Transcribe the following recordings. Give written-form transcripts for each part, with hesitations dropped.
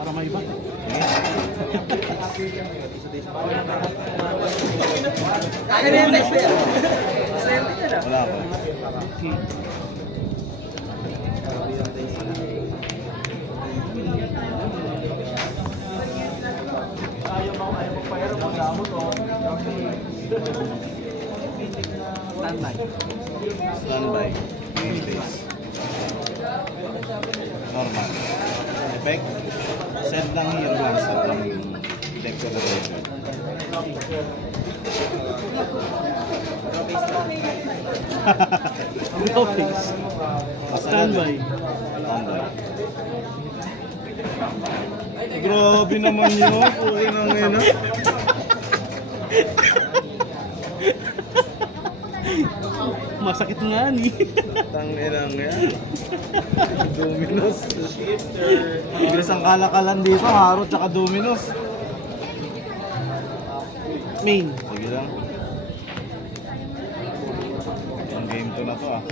Para may iba. Wala ko. Okay. Standby. Standby. Game base. Normal. Effect. Set lang hero lang. Set lang decorator. Okay. Standby. Standby. Grabe naman yun. Puki na ngayon ah. Masakit nga ni. Tanginang yan. Dominos. Bilis ang kalakalan dito. Harot tsaka Dominos. Main. Sige lang. Ang game to na to ah.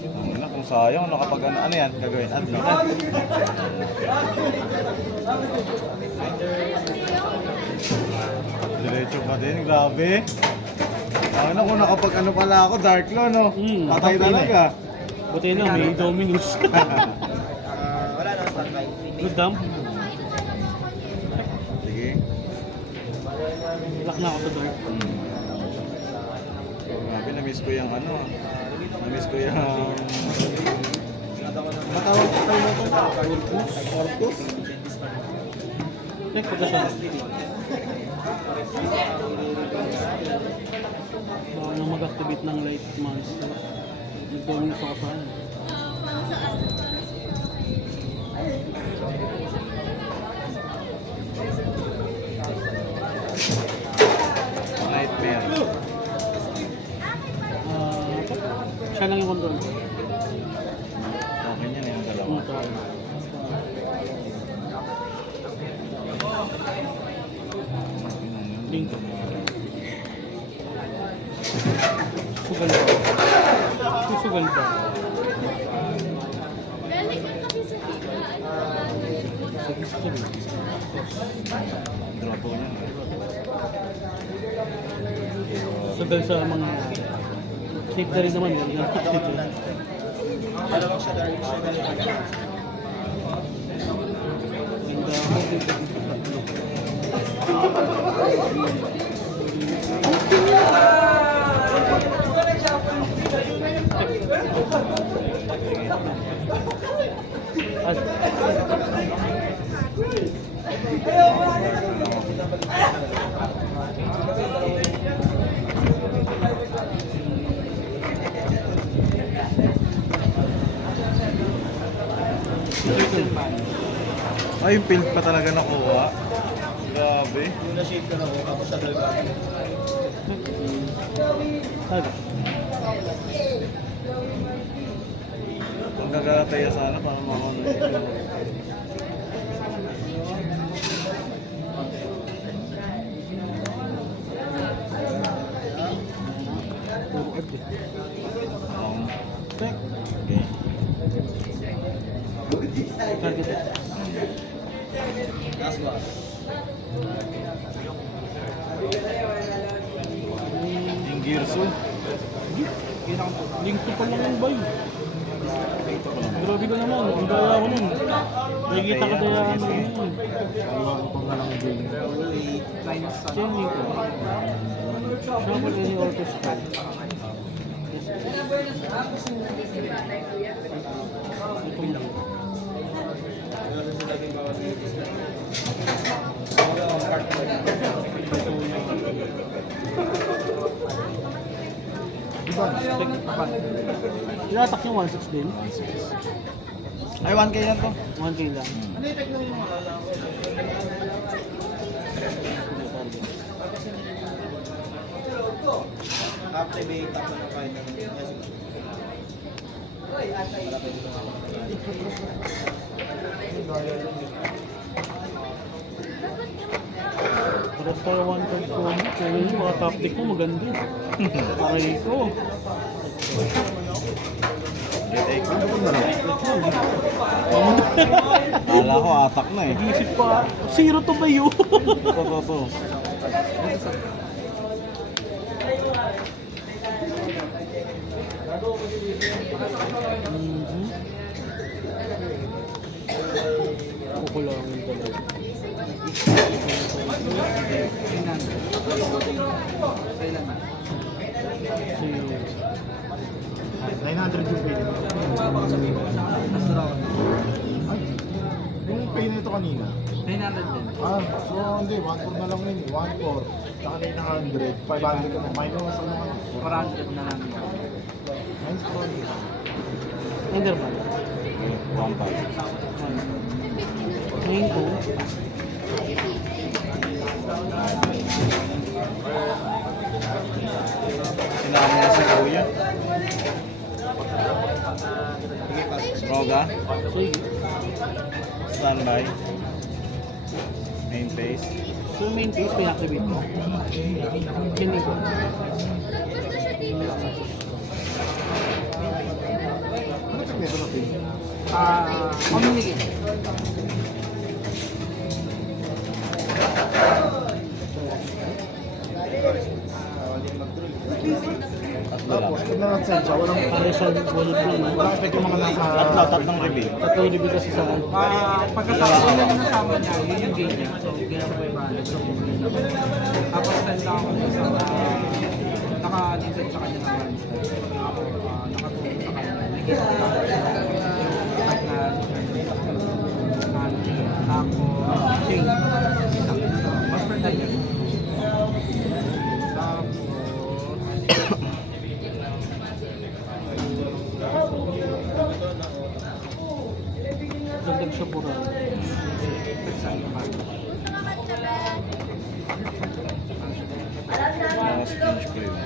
Ano na, kung sayang, nakapag ano yan, gagawin. Add no? Diretso pa din, grabe. Ano kung nakapag ano pala ako, Dark Law, no? Patay talaga. Buti na, may Dominus. Wala na standby. Good dump. Sige. Lock na ako sa dark. Grabe, na-miss ko yung ano. Na-miss ko yung... Matawag ko tayo mo ito? Orcus? Orcus? Check ko siya. Baka nang mag-activate ng light monster. Nag-dominus ako sa ano. Nightmare. Siya lang yung control. Okay niya na yung dalawa. Link. Sugal ba? Susugal ba? Dropo niya. Sugal sa mga... Safe na rin naman yan. Dalawang siya dark siya. Ay, field pa talaga nakuha. Grabe. Yung na-shape ka na ako, tapos siya dalga. Kung gagalataya sana, para makakano ito. Okay. Target. Last one. Yung Girsu. Link to pa lang yung buy. Grabe ka naman, ang daya ko nun. Nakikita ka daya ano yun. Kaya ko pang lang yung chain link ko. Shuffle any auto spell. Ito lang. Diba? Spec pa. Ilatak yung 1.6 din. Ay, 1K yan to. 1K lang. Ano yung techno yung mga alam ko? Activate, tapos na kain na ng malapit ito nga. Para sa 1.2 mo, kaya yung mga top deck mo maganda. Aray ko. Get take. Ano ba na? Mamon Kala ko atak na eh. Nag-iisip pa, zero to ba yun? Ito. Mhm. Kukulangin talaga. Si... 900 yung pay nito. Ay, yung pay nito kanina. 900 din. Ah, so hindi, 1.4 na lang yun eh. 1.4, saka 900, 500 ka na. Minus ano ka na. 400 na lang. Minus 400. Enderman. One pack. Ngayon ko. Sinama niya si Kuya. Roga. Sige. Standby. Main phase. So main phase, pinactivate mo. Hindi ko. Ano pag nito na pay? Communicate. Tatlo lang. Tapos, pag na-send siya, walang Para sa wallet lang. walang effect yung mga nasa... Tatlong reveal. Tatlong review kasi sa akin. Pagkasama ko yung nasama niya, yun yung gain niya. So, gain sa 500. So, tapos send ako sa isang naka-listed sa kanya ng Wednesday. Ako, nakatulong sa kanya. Nakita ko ako, change. Mas per day yan. Tapos, Dagdag siya pura. Last finish ko yun.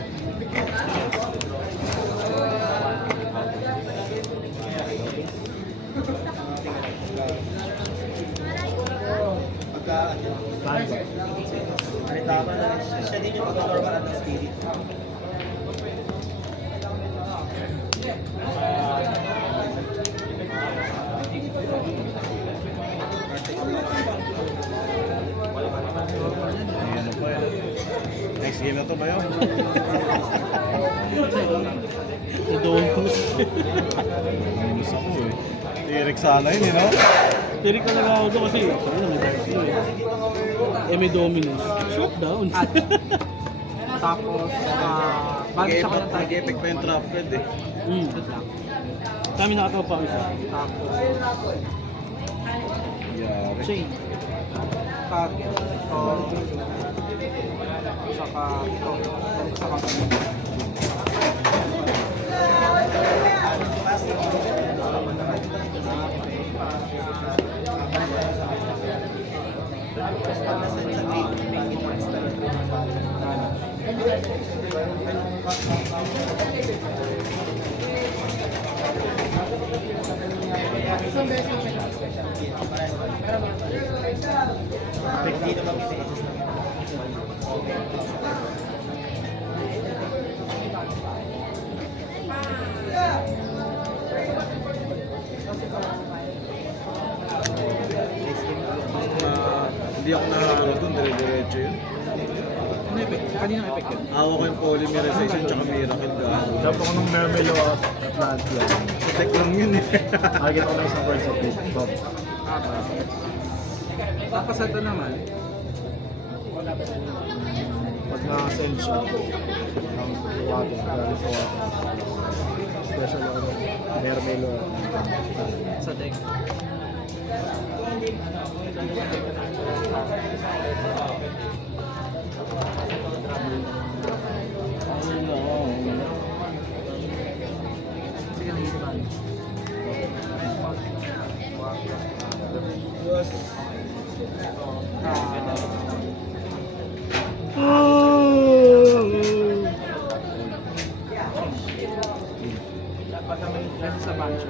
tama na rin siya. Siya din yung pag-normal ng spirit. May ano pa eh. Next game na to ba yun? Domus. Minus ako eh. Direct sana yun, you know? Tirik talaga ako doon kasi ayun, may dark blue eh. May Dominus. Shutdown. At tapos, bago sa kanya tayo. Nag-epic pa yung trap card eh. Good lang. Kami nakatawa pa isa. Tapos, Yari. chain. Target. So, saka ito. Saka tapos pag nasa sa gate, make it instant. Hindi naman pinases na. Hindi ako nakakano dun, dire-diretso yun. Ano effect? Kaninang effect yun? Awa ko yung polymerization tsaka miracle gaano. Drop ako ng Mermelo at Atlantia. Protect lang yun eh. Target ako ng isang birds of fish. Top. Tapos ito naman, Pag na-send siya ng water, galing sa water. Special ako ng Mermelo at sa deck. Sige lang ito ba? Kasi sa bancho.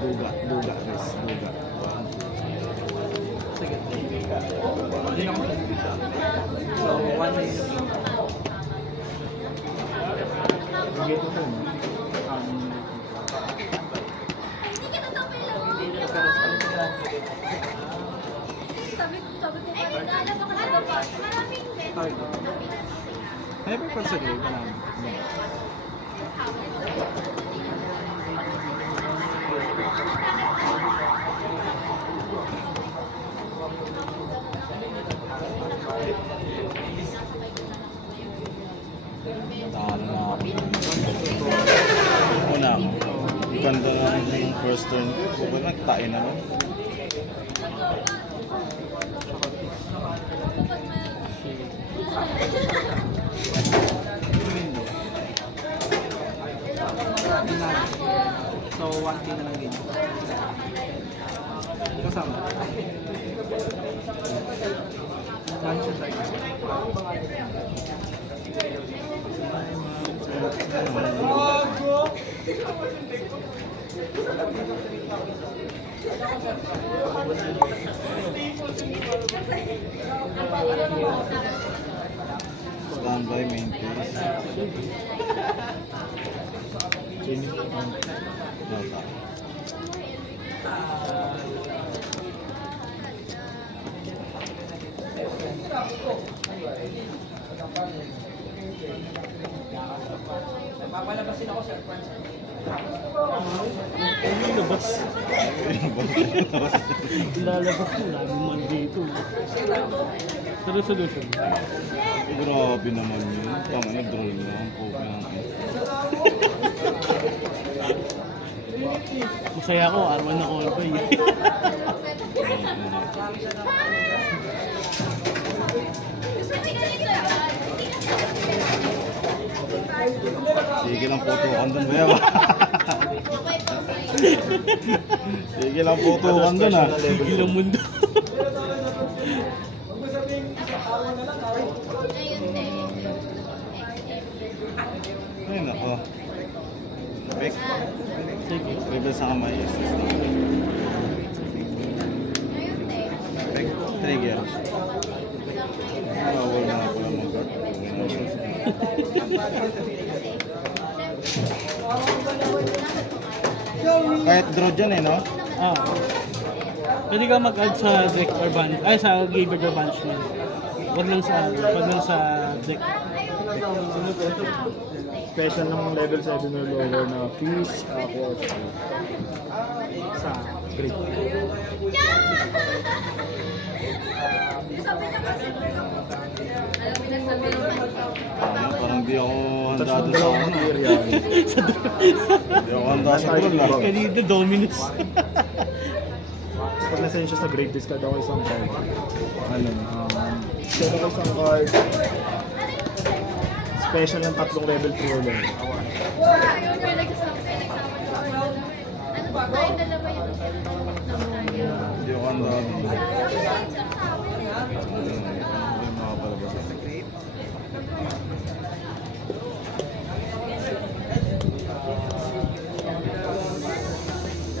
Duga, guys. Duga. Sige. Hindi na ako Gate mo to, no? Sabi ko kanina, alam mo ka na ba? Maraming Ay, ay, may pansaglay ka namin. Talo na ako. Una ako. Ganda na yung first turn ko. Kung ba nagtain na lang. So, 1K na lang din. Kasama. Lunch tayo. Standby main place. Nota. Ano yung labas? Lalabas ko, lagi man dito. Sa resolution. Grabe naman yun. Tama na, draw na ang poke ng Masaya ako, arman na all by. Sige lang putukan dun, Beba. Sige lang putukan dun, ah. Tigil ang mundo. Ay, nako. Pek. Sige. Rebel sa kamay. Pek. Trigger. Bawal na ako lang mag-guard. Kahit draw dyan eh, no? Ah. Pwede ka mag-add sa deck or ban, ay sa graveyard or banishment. Wag lang sa deck. Special ng level 7 or lower na Peace, Aqua, Sa Great. Sabi niya kasi, alam mo na sabi Parang di ako handa doon sa ano. Di ako handa sa draw lang. Kanina Dominus. Pag nasense siya sa Great, discard ako isang card. Set ako isang card. Special ng tatlong level 2 or lower. Ayaw niya nagsasabi, ano ba tayo dalawa yung Di ako handa doon.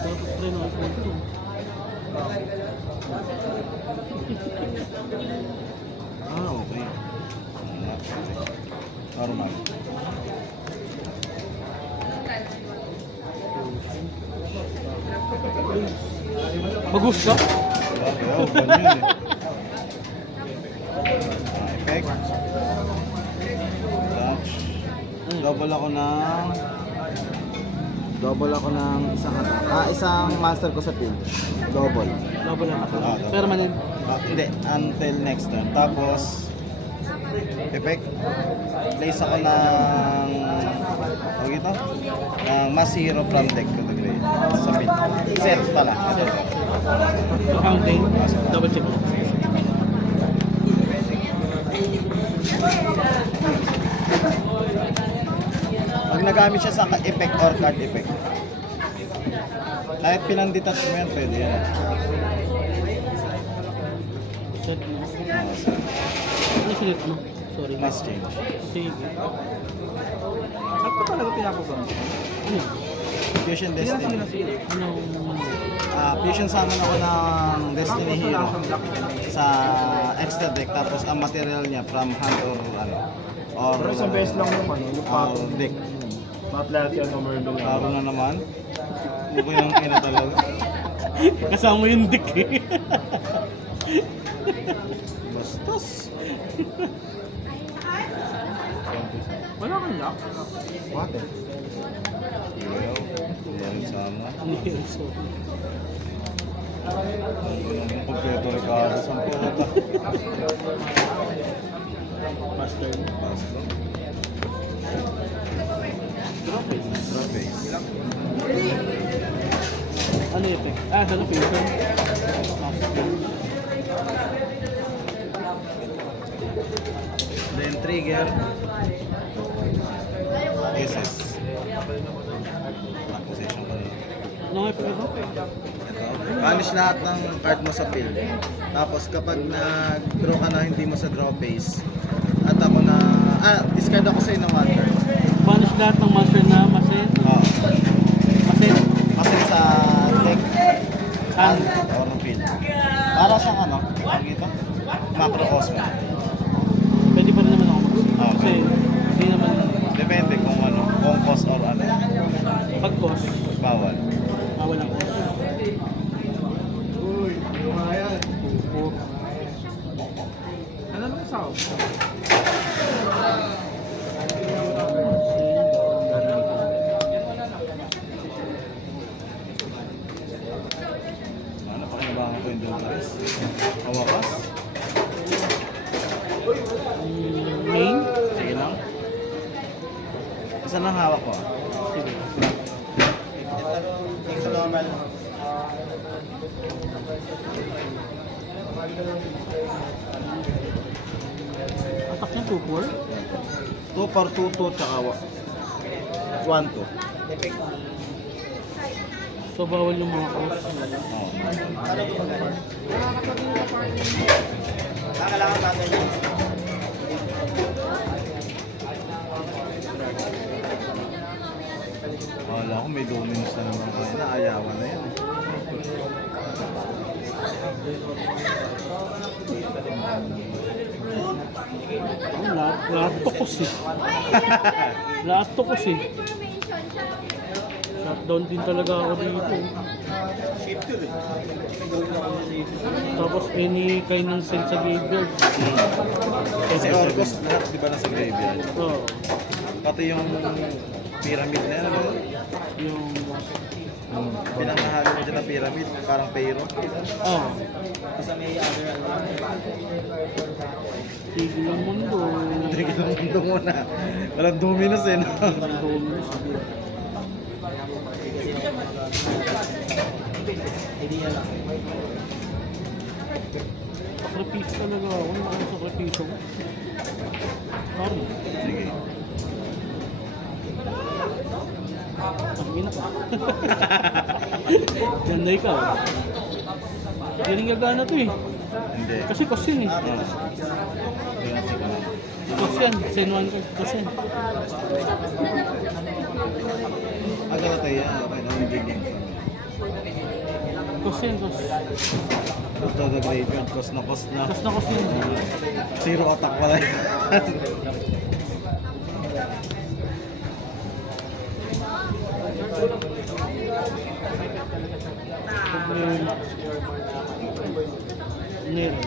Tapos rin ako ito. Okay. Normal. Bagus ka? Oo, ganyan eh. Effect. Touch. Double ako ng isang master ko sa field. Double. Double lang ako. Ah, double. Permanent. Hindi, until next turn. Tapos, effect. Place ako ng, tawag ito? Mass Hero from deck to the grade. Sa field. Set pala. Ito. Accounting. Double check. Pag nagamit siya sa effect or card effect. Kahit pinang-detach mo yan, pwede yan. Set mo. Ano sinet mo? Sorry. Mass change. Sige. At pa talaga pinapagamit? Ano? Fusion Hindi na Destiny. sila sila. Anong... Fusion summon ako ng Destiny Tapos wala Hero kang black. sa extra deck. Tapos ang material niya from hand or ano. Or Pero isang beses lang yung ano, yung pattern. deck. Mga Platinum o Merlin lang. Laro na naman. Hindi ko yung ina talaga. Kasama yung dick eh. Bastos. Wala kang lock. Water. Ayaw. Ayaw sama. Ang kompleto regalo sa puta. Master. Bastos. Grabe. Grabe. Ano yung effect? Ah, sa location. Master. Then trigger. SS. Position ko rin. Anong effect ito? Ito. Banish lahat ng card mo sa field. Tapos kapag nag-draw ka na hindi mo sa draw phase, at ako na... discard ako sa'yo ng one card. Banish lahat ng master na masin. Oo. Masin. Kasi sa deck, Hand. o ng field. Para siyang ano, tawag ito? Macrocosmo. Pwede pa rin naman ako mag-masin. Ah, Kasi hindi naman Depende kung ano, kung cost or ano. pag-cost. Bawal. Bawal ang cost. Uy, lumayan. Ano nung sound? Ano pa kinabangan ko yung Dolores? Kawakas? Main? Sige lang. Isa lang hawak ko. Sige. Ito normal. Attack niya 2-4? 2 for 2, 2, tsaka 1, 2. So bawal yung mga cost. Oo. Wala ko may dominus na naman kayo na ayawan na yun. Oh, lahat tukos eh. Lahat tukos eh. Shutdown din talaga ako dito. Tapos any kind ng send sa graveyard. Kasi Orcos lahat di ba nasa graveyard? Oo. Pati yung pyramid na yan, ano? Yung... Pinangahalo mo dyan na pyramid, parang payro. Oo. Tigil ang mundo. Tigil ang mundo muna. Walang dominus eh, no? Ang dominus. Sakripisyo talaga ako. Ano ang sakripisyo ko? Sorry. Sige. Sabi na ka. Ganda ikaw. Hindi rin gagana to eh. Hindi. Kasi cost yun eh. Oo. Yun, sige na. Cost yan. Send one card. Cost yan. Agad tayo yan. Okay na yung bigyan. Cost yan. Cost. Ito the graveyard, cost na cost na. Cost na cost yan. Zero attack pala yan. Problema. Meron.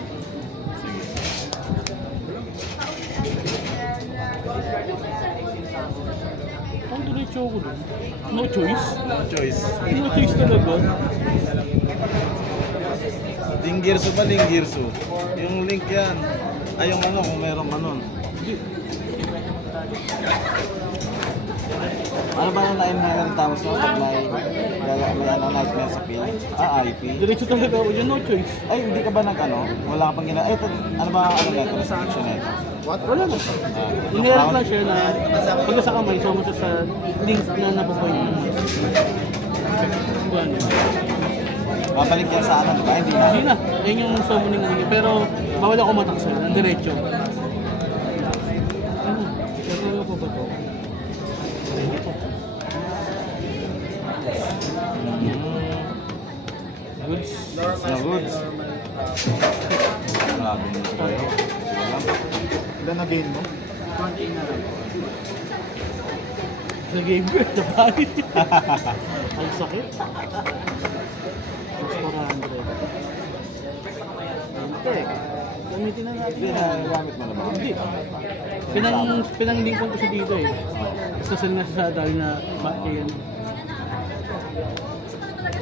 Ang diretso ako dun. No choice. No choice. No choice talaga. Linggirso ba Linggirso? Yung link yan. Ay yung ano kung meron manon. Ano ba ang na-inhaler tama sa pag may ano nightmare sa pill? IP? Diretso talaga ako dyan. No choice. Ay, hindi ka ba nag-ano? Wala ka pang gina... Ay, ano ba ano neto? Restriction neto? What? Wala na. Inherent lang siya na pagka sa kamay, sama siya sa link na napapoint. Ano? Babalik yan sa ano, di ba? Hindi na. Hindi na. Ayun yung summoning niya. Pero bawal ako matak sa'yo. Ang diretso. Ano? Nagkala ko ba to? Goods. Na goods. Grabe nito kayo. Ilan na gain mo? Konti na lang. Sa game ko, nabali. Ang sakit. Plus 400. Antek. Gamitin na natin. Ginagamit mo na ba? Hindi. Pinang-linkan ko siya dito eh. Sasal na siya sa dahil na yan.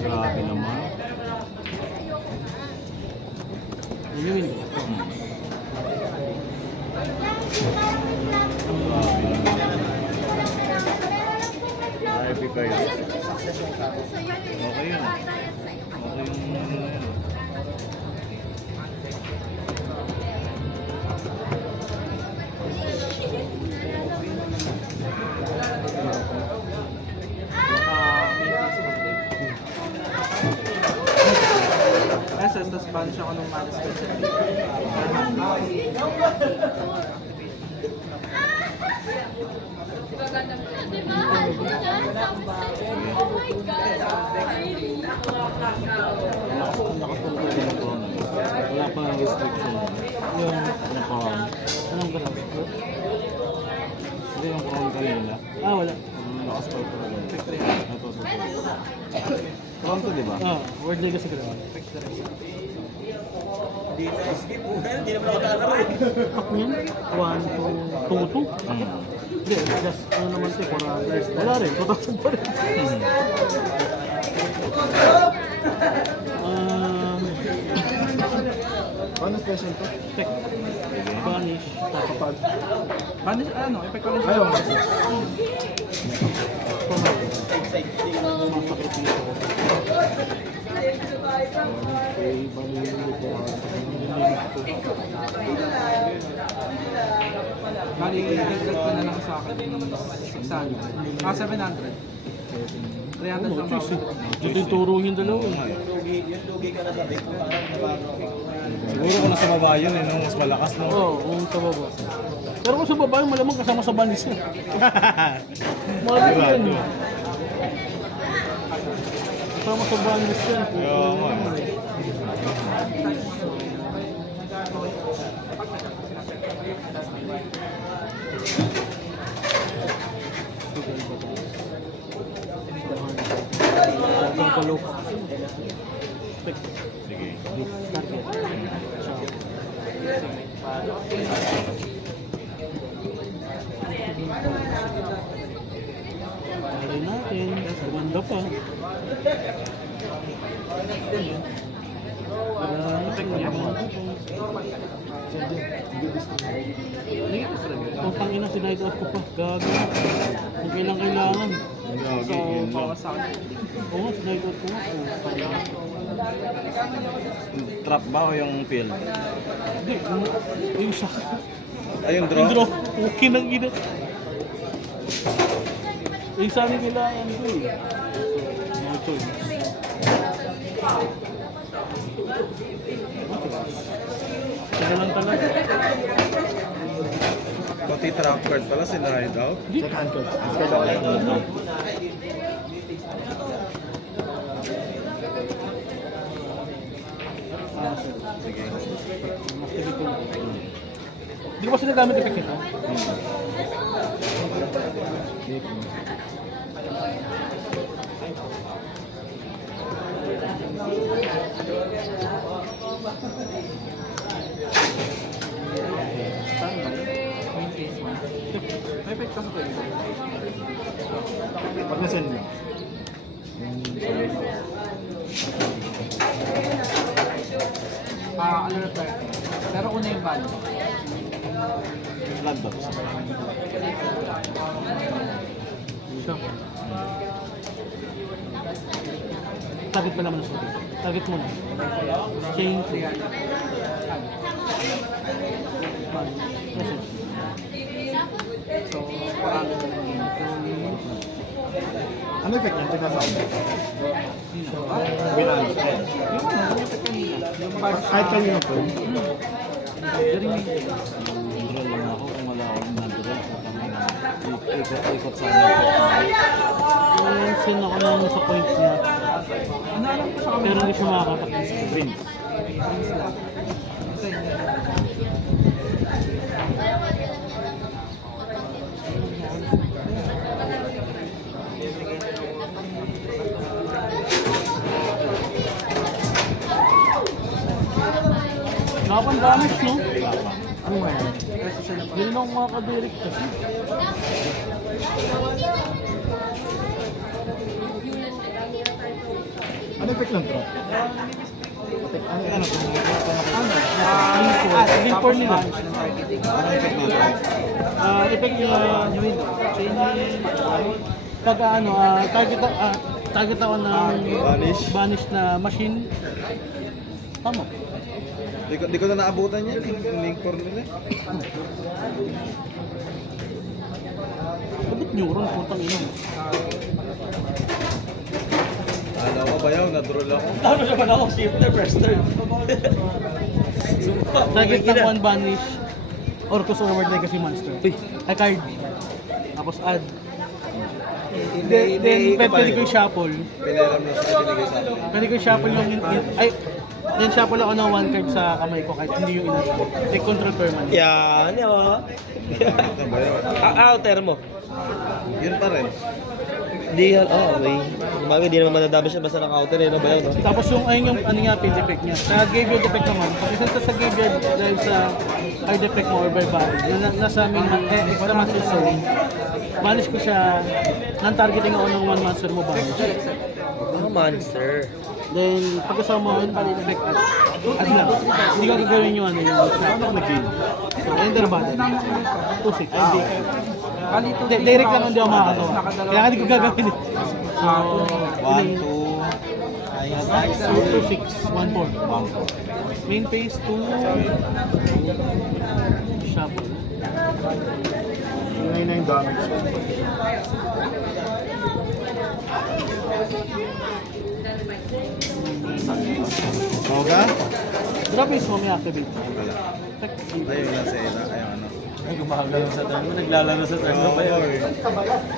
Grabe naman. Yun yung hindi. RP kayo. Okay yun. Okay yung ano na yun. SS, tas banish ako ng mana special. Diba? Oh my God! Wala pa ng restriction. Yung crown. Anong crown? Hindi yung crown kanina. Wala. Lakas pa talaga. Ito. Crown to, di ba? Word legacy crown. Pak niyan? 1, 2, 2, 2? Hindi, just ano naman ito, 400. Wala rin, 2,000 pa rin. Paano special to? Check. Vanish. Kapag... Banish, ano, effect ko lang siya. Ayaw. Masakripisyo ko. Okay, bali ko. Bali, i-get ko na lang sa akin yung 600. 700. 300 lang ako. Dito yung turo yung dalawa. Siguro kung nasa baba yun, no? Mas malakas, no? Oo, kung sa baba. Pero kung sa baba, yung malamang kasama sa banis niya. Mahal Diba? yan. Kasama sa banis yan. Kaya nga, eh. Sige. Malay natin, gumanda pa. Utang ina, sinight out ko pa. Gago. Kung kailangan. Gagi, yun lang. Bawas sa akin. Oo nga, sinight out ko nga. Trap ba o yung field? Hindi, yung isa. Ay, yung draw? Yung draw. Okay nang ina. Yung sa amin kailangan ko eh. No choice. Tagal lang talaga. Pati trap card pala, sinahid out. Check hand card. Kailangan lang. Sige. Activity ko. Hindi ko pa sinagamit effect nito. May effect kasi pwede. Pag na-send mo. Ano na to? Pero una yung ban. Blood box. Siya. Target pa naman na sulit. Target muna. Chain 3. So, marami na lang yun. Ano effect niya? Tingnan mo. Sino ba? Binalo. Yung ano, yung effect kanina. Yung ban. Kahit kanina po. Very main. Draw lang ako kung wala akong na-draw. Ikot-ikot sa amin. Yung mag-send ako ng sa points niya. Ano alam ko sa kami? Pero hindi siya makakapag-send. Prince. Sa inyo. Nakapang-damage, no? Ano nga yan? Kasi sila pa. Hindi na ako makakadirect kasi. Ano effect ng drop? Ano? Link for nila. Ano effect nito? Effect niya, pag target ako ng banish na machine. Tama. Di ko na naabutan yan. Yung link for nila. Bakit neuron? Putang ina. Alam ko ba yaw? Na-droll ako. Ano siya pa na ako? Shifter, first turn. Target ng one banish. Or customer word like kasi monster. Ay card. Tapos add. Then pwede ko yung shuffle. Pinaram na sa binigay sa akin. Pwede ko yung shuffle yung ay then shuffle ako ng one card sa kamay ko kahit hindi yung inat. Like control permanent. Yan, yun. Ito ba yaw? Outer mo. Yun pa rin. Hindi yan, okay. Kumbaga, hindi naman madadami siya basta naka-outer eh, no ba yun, no? Tapos yung ayun yung ano nga field effect niya. Sa graveyard effect naman, pag isang sa graveyard dahil sa card effect mo or barbarian, nasa main extra master zone, banish ko siya, non-targeting ako ng one monster mo banish. Mga monster. Then, pag kasama mo yun, balik effect at lang. Hindi ko gagawin yung ano yung ano ko nag-game. So, enter battle. 2-6. Hindi, direct lang hindi ako makakatawa. Kaya hindi ko gagawin eh. So, 1, 2, ayun. 2-6, 1-4. Main phase 2. Shuffle. 99 damage. Soga? Drop is mo may activate. Wala. Effect. Ayun na sa ila. Ayun ano. Ay, gumagalaw sa turn mo, naglalaro sa turn mo ba yun?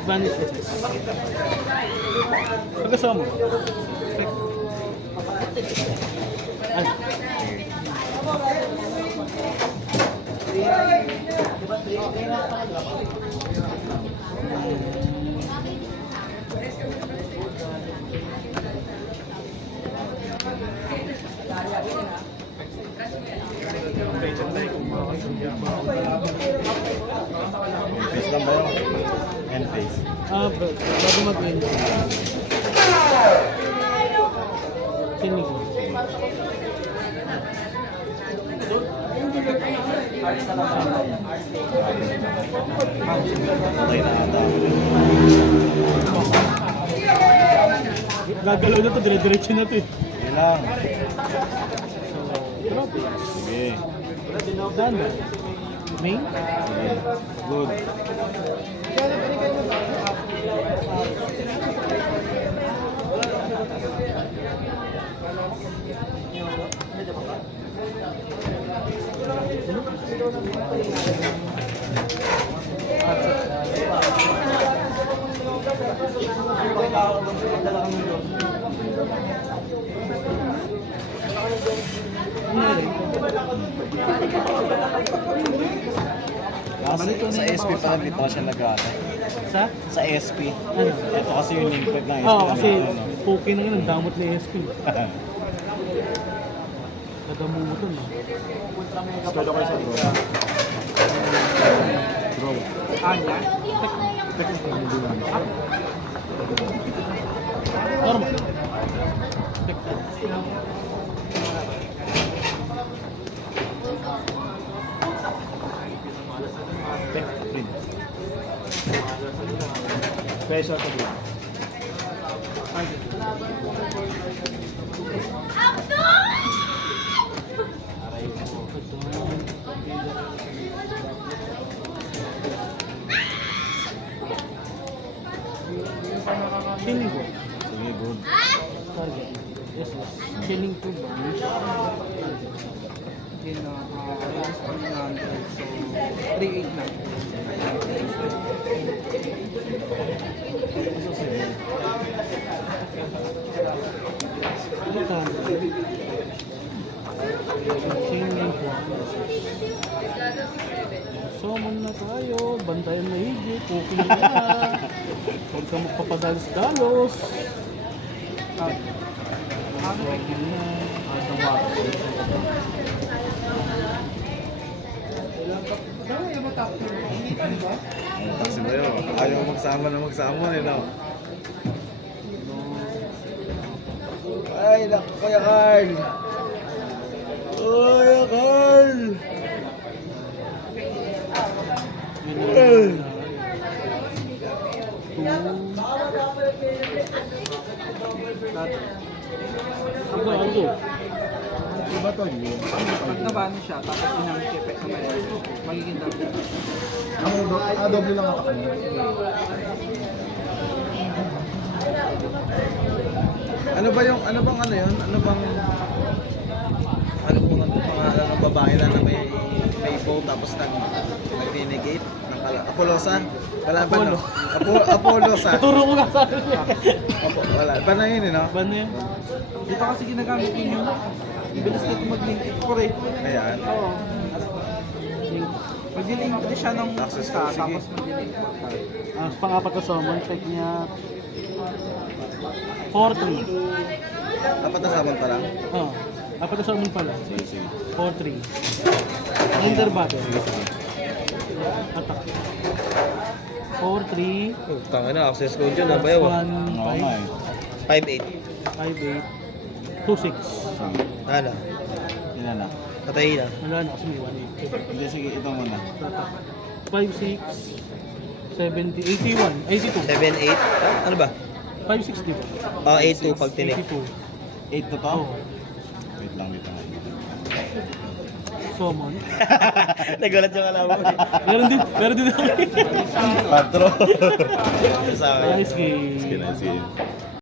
Vanish effect. Pag kasama mo. Effect. Ay. Face lang ba yun? End face. Bago mag-win. Tinig ko. Patay na ata. Gagalaw na to, dire-diretso na to eh. Yun lang. Drop. Sige. Done. Main? Sige. Good. Sa SP pala dito ko siya nag-ata. Sa? Sa SP. Ano? Ito kasi yung link plate ng SP. Oo, na kasi dito, no? okay na yun, ang damot na ESP. Kadamu mo to, no? Start ako sa draw. Draw. Anya? Effect ng hindi namin. Normal. Print. Special to draw. Feeling ko. Sige, good. Target. Yes, yes. Feeling ko ba? Yun na, release ko na so 3-8 na. Ito sige. summon na tayo. Bantayan na higit. Okay na yan. Huwag ka magpapadalos-dalos. Okay na. Ang water. Taxi ba yun? Ayaw magsama na magsama eh, no? Ay, naku, Kuya Carl! Kuya Carl! Iba to, yun. Pag nabano siya, tapos pinang-effect sa may magiging double. Doble lang attack niya. Ano ba yung, ano bang ano yun? Ano bang pangalan ng babae na may bow tapos nag-renegade? Apolosa? Wala ba no? Apolosa? Turo ko nga sa akin. Wala. Ba na yun, no? Ban na yun? Dito kasi ginagamit ninyo. Bilis na ito mag-link for eh. Ayan. Oo. Mag-link ko siya ng Access isa, ko, sige. tapos mag-link ko ka. Pang-apat na summon, check niya 4-3. Dapat nasaman pa lang? Oh, apat na summon pala. Sige, sige. 4-3. Enter battle. Attack. 4-3. Oh, tanga na, access code yun, nabayaw ah. 1-5. 5-8. 5-8. 2-6. Hala, Yan na. patay na. Wala na kasi may 1-8. Hindi, sige, ito muna. Attack. 5-6. 70. 81. 82. 7-8. Ah, ano ba? 5-6 di ba? Ah, 8-2 pag tinik. 82. 8 to to? Oh. Wait lang, wait lang. Summon. Nagulat yung alam mo. Meron din ako. 4. Sa akin. Nice game. Sige.